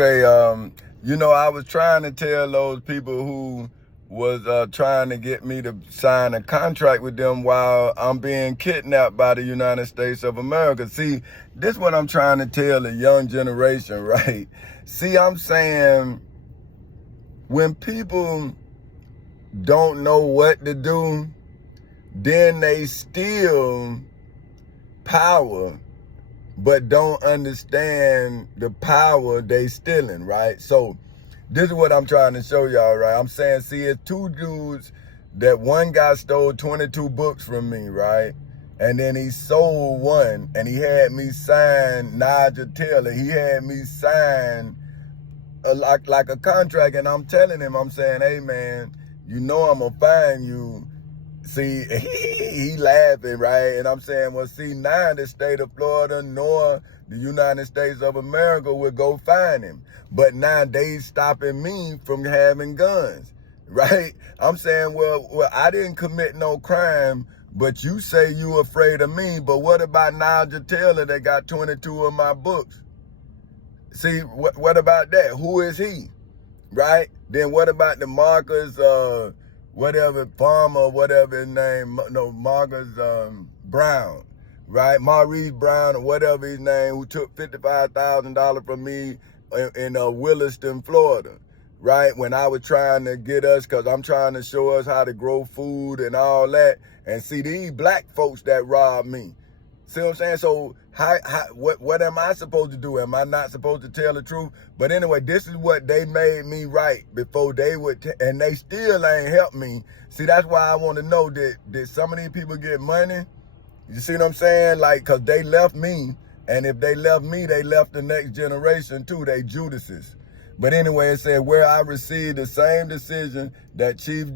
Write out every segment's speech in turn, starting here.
Okay, I was trying to tell those people who was trying to get me to sign a contract with them while I'm being kidnapped by the United States of America. See, this is what I'm trying to tell the young generation, right? See, I'm saying when people don't know what to do, then they steal power but don't understand the power they stealing, right? So this is what I'm trying to show y'all, right? I'm saying, see, it's two dudes that one guy stole 22 books from me, right? And then he sold one and he had me sign Nigel Taylor. He had me sign like a contract, and I'm telling him, I'm saying, hey man, I'm gonna find you. See, he laughing, right? And I'm saying, well, see, now the state of Florida nor the United States of America would go find him. But now they stopping me from having guns, right? I'm saying, well, I didn't commit no crime, but you say you afraid of me. But what about Nigel Taylor that got 22 of my books? See, what about that? Who is he, right? Then what about the Marcus, whatever Farmer, whatever his name, no, Marcus Brown, right? Maurice Brown or whatever his name, who took $55,000 from me in Williston, Florida, right? When I was trying to get us, because I'm trying to show us how to grow food and all that. And see, these black folks that robbed me. See what I'm saying? So what am I supposed to do? Am I not supposed to tell the truth? But anyway, this is what they made me write before they would, and they still ain't helped me. See, that's why I want to know, did some of these people get money? You see what I'm saying? Like, because they left me, and if they left me, they left the next generation too. They Judases. But anyway, it said, where I received the same decision that Chief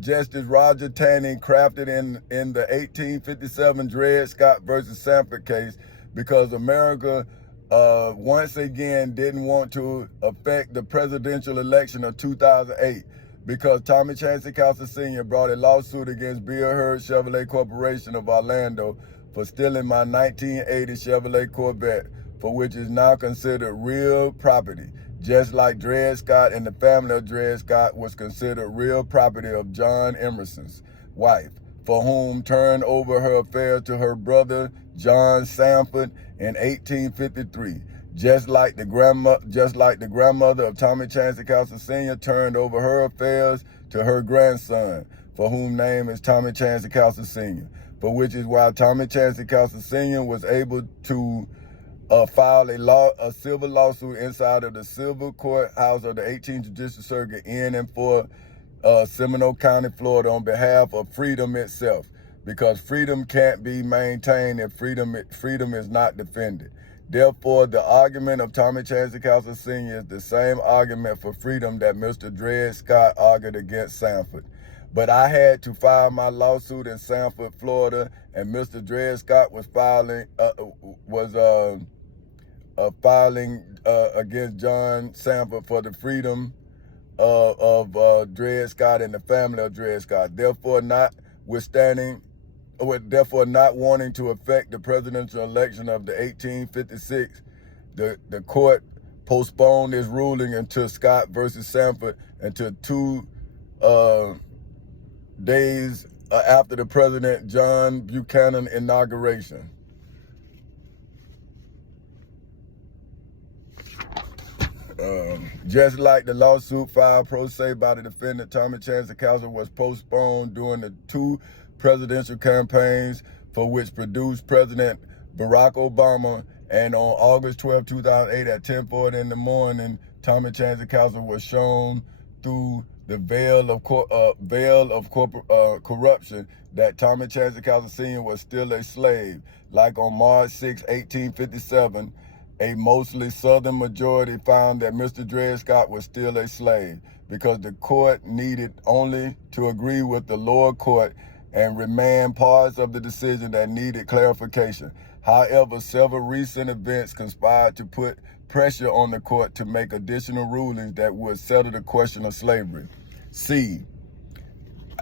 Justice Roger Taney crafted in the 1857 Dred Scott versus Sanford case, because America once again didn't want to affect the presidential election of 2008, because Tommy Chancey Cowser Sr. brought a lawsuit against Bill Hurd Chevrolet Corporation of Orlando for stealing my 1980 Chevrolet Corvette, for which is now considered real property, just like Dred Scott and the family of Dred Scott was considered real property of John Emerson's wife, for whom turned over her affairs to her brother John Sanford in 1853. Just like the grandmother of Tommy Chancey Cowser Sr. turned over her affairs to her grandson, for whom name is Tommy Chancey Cowser Sr., for which is why Tommy Chancey Cowser Sr. was able to file a civil lawsuit inside of the civil courthouse of the 18th Judicial Circuit in and for Seminole County, Florida, on behalf of freedom itself, because freedom can't be maintained if freedom is not defended. Therefore, the argument of Tommy Chancey Cowser Sr. is the same argument for freedom that Mr. Dred Scott argued against Sanford. But I had to file my lawsuit in Sanford, Florida, and Mr. Dred Scott was filing against John Sanford for the freedom of Dred Scott and the family of Dred Scott. Therefore, not wanting to affect the presidential election of the 1856, the court postponed its ruling until Scott versus Sanford until 2 days after the President John Buchanan inauguration. Just like the lawsuit filed pro se by the defendant, Tommy Chancey Cowser was postponed during the 2 presidential campaigns for which produced President Barack Obama, and on August 12, 2008 at 10:40 in the morning, Tommy Chancey Cowser was shown through the veil of corruption that Tommy Chancey Cowser Sr. was still a slave. Like on March 6, 1857, a mostly Southern majority found that Mr. Dred Scott was still a slave, because the court needed only to agree with the lower court and remand parts of the decision that needed clarification. However, several recent events conspired to put pressure on the court to make additional rulings that would settle the question of slavery. C.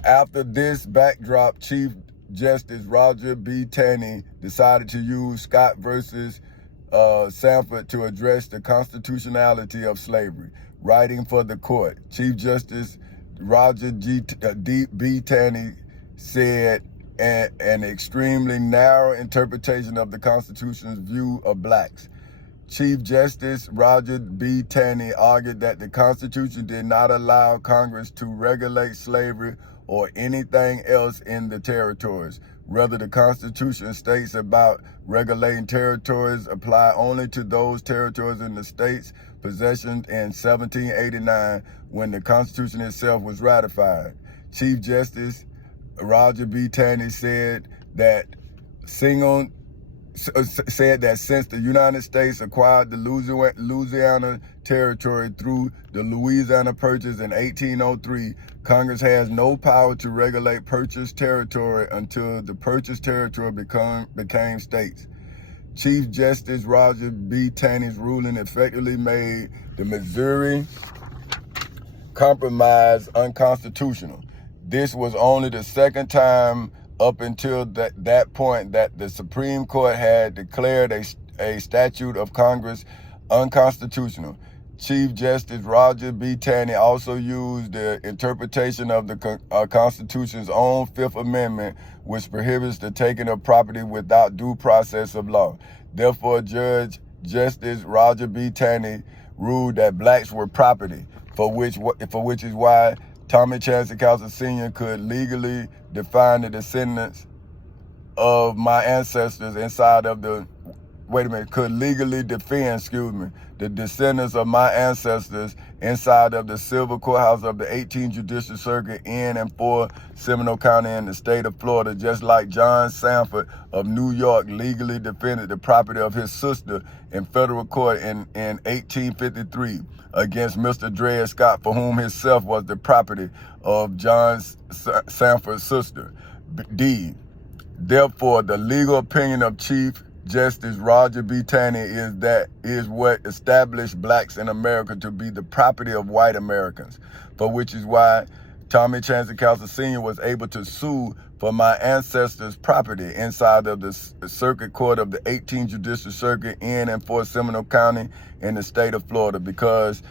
After this backdrop, Chief Justice Roger B. Taney decided to use Scott versus Sanford to address the constitutionality of slavery. Writing for the court, Chief Justice Roger B. Taney said an extremely narrow interpretation of the Constitution's view of blacks. Chief Justice Roger B. Taney argued that the Constitution did not allow Congress to regulate slavery or anything else in the territories. Rather, the Constitution states about regulating territories apply only to those territories in the state's possession in 1789 when the Constitution itself was ratified. Chief Justice Roger B. Taney said that since the United States acquired the Louisiana Territory through the Louisiana Purchase in 1803, Congress has no power to regulate purchased territory until the purchased territory became states. Chief Justice Roger B. Taney's ruling effectively made the Missouri Compromise unconstitutional. This was only the second time up until that point that the Supreme Court had declared a statute of Congress unconstitutional. Chief Justice Roger B. Taney also used the interpretation of the Constitution's own Fifth Amendment, which prohibits the taking of property without due process of law. Therefore, Justice Roger B. Taney ruled that blacks were property, for which is why Tommy Chancey Cowser Sr. could legally define the descendants of my ancestors inside of the, could legally defend, the descendants of my ancestors inside of the civil courthouse of the 18th Judicial Circuit in and for Seminole County in the state of Florida, just like John Sanford of New York legally defended the property of his sister in federal court in 1853 against Mr. Dred Scott, for whom himself was the property of John Sanford's sister. D. Therefore, the legal opinion of Chief Justice Roger B. Taney is what established blacks in America to be the property of white Americans, for which is why Tommy Chancey Cowser Sr. was able to sue for my ancestors' property inside of the Circuit Court of the 18th Judicial Circuit in and for Seminole County in the state of Florida, because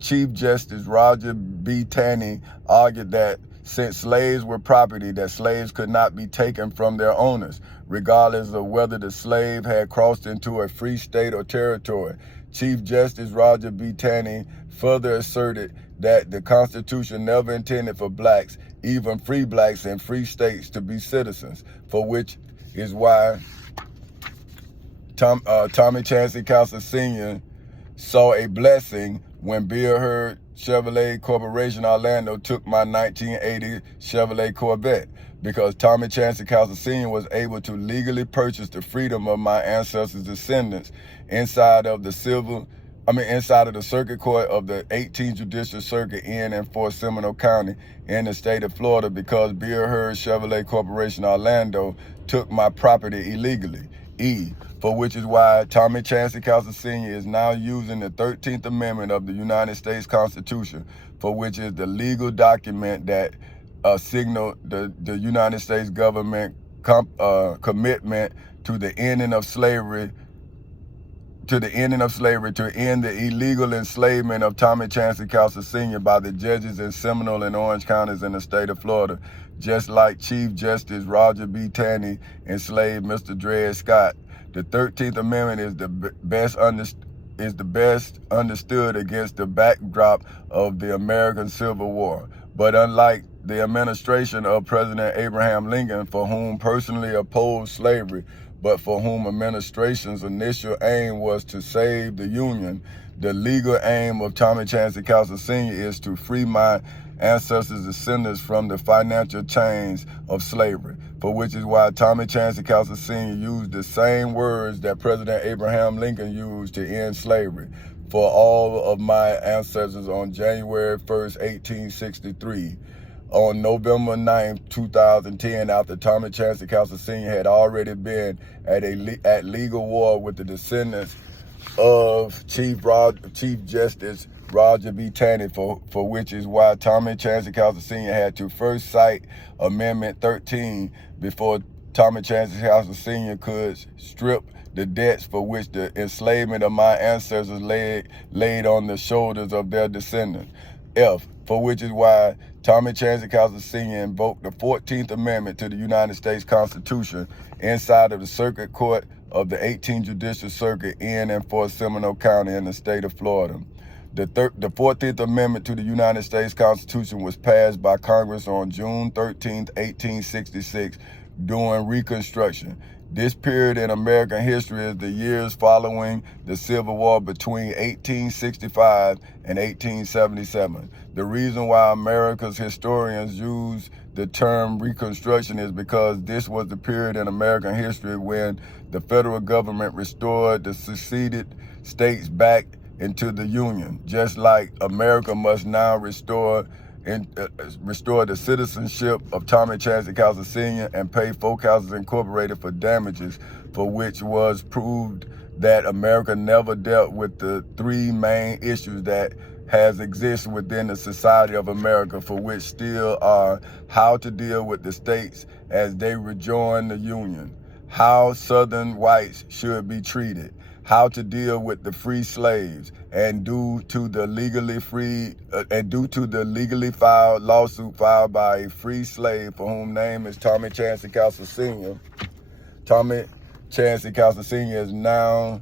Chief Justice Roger B. Taney argued that since slaves were property, that slaves could not be taken from their owners, regardless of whether the slave had crossed into a free state or territory. Chief Justice Roger B. Taney further asserted that the Constitution never intended for blacks, even free blacks in free states, to be citizens, for which is why Tommy Chancey Cowser Sr. saw a blessing when Bill Hurd Chevrolet Corporation Orlando took my 1980 Chevrolet Corvette, because Tommy Chancey Cowser Sr. was able to legally purchase the freedom of my ancestors' descendants inside of the Circuit Court of the 18th Judicial Circuit in and for Seminole County in the state of Florida, because Bill Hurd Chevrolet Corporation Orlando took my property illegally. E. For which is why Tommy Chancey Cowser Sr. is now using the 13th Amendment of the United States Constitution, for which is the legal document that signaled the United States government commitment to the ending of slavery, to end the illegal enslavement of Tommy Chancey Cowser Sr. by the judges in Seminole and Orange counties in the state of Florida, just like Chief Justice Roger B. Taney enslaved Mr. Dred Scott. The 13th Amendment is the best understood against the backdrop of the American Civil War. But unlike the administration of President Abraham Lincoln, for whom personally opposed slavery, but for whom administration's initial aim was to save the Union, the legal aim of Tommy Chancey Cowser Sr. is to free my ancestors' descendants from the financial chains of slavery, for which is why Tommy Chancey Cowser Sr. used the same words that President Abraham Lincoln used to end slavery for all of my ancestors on January 1st, 1863. On November 9th, 2010, after Tommy Chancey Cowser Sr. had already been at legal war with the descendants of Chief Justice Roger B. Taney, for which is why Tommy Chancey Cowser Sr. had to first cite Amendment 13 before Tommy Chancey Cowser Sr. could strip the debts for which the enslavement of my ancestors laid on the shoulders of their descendants. F, for which is why Tommy Chancey Castle Sr. invoked the 14th Amendment to the United States Constitution inside of the Circuit Court of the 18th Judicial Circuit in and for Seminole County in the state of Florida. The 14th Amendment to the United States Constitution was passed by Congress on June 13, 1866, during Reconstruction. This period in American history is the years following the Civil War between 1865 and 1877. The reason why America's historians use the term Reconstruction is because this was the period in American history when the federal government restored the seceded states back into the Union, just like America must now restore the citizenship of Tommy Chancey Castle Sr. and pay Folk Houses Incorporated for damages, for which was proved that America never dealt with the three main issues that has existed within the society of America, for which still are how to deal with the states as they rejoin the Union, how Southern whites should be treated, how to deal with the free slaves, and due to the legally filed lawsuit filed by a free slave for whom name is Tommy Chancey Castle Sr. Tommy Chancey Castle Sr. is now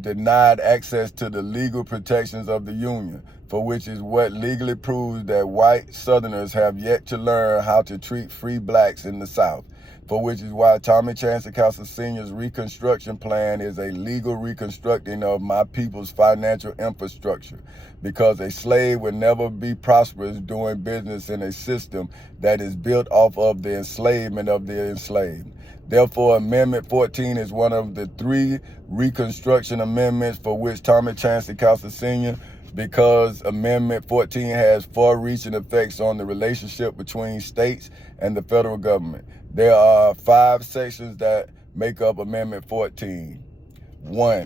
denied access to the legal protections of the Union, for which is what legally proves that white Southerners have yet to learn how to treat free blacks in the South, for which is why Tommy Chancey Castle Sr.'s Reconstruction Plan is a legal reconstructing of my people's financial infrastructure, because a slave would never be prosperous doing business in a system that is built off of the enslavement of the enslaved. Therefore, Amendment 14 is one of the three Reconstruction Amendments for which Tommy Chancey Castle Sr., because Amendment 14 has far-reaching effects on the relationship between states and the federal government. There are 5 sections that make up Amendment 14.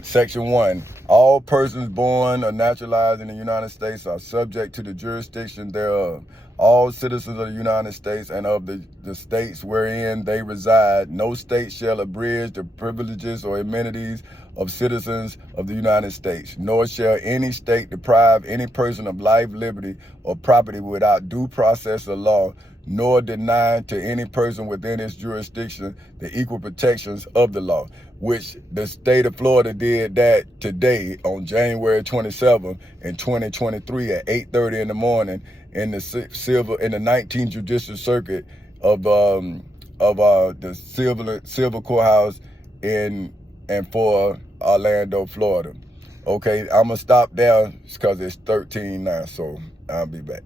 Section 1, all persons born or naturalized in the United States are subject to the jurisdiction thereof. All citizens of the United States and of the states wherein they reside, no state shall abridge the privileges or amenities of citizens of the United States, nor shall any state deprive any person of life, liberty, or property without due process of law, nor deny to any person within its jurisdiction the equal protections of the law, which the state of Florida did that today on January 27 in 2023 at 8:30 in the morning in the 19th Judicial Circuit of the Civil Courthouse in and for Orlando, Florida. Okay, I'm gonna stop there because it's 13 now, so I'll be back.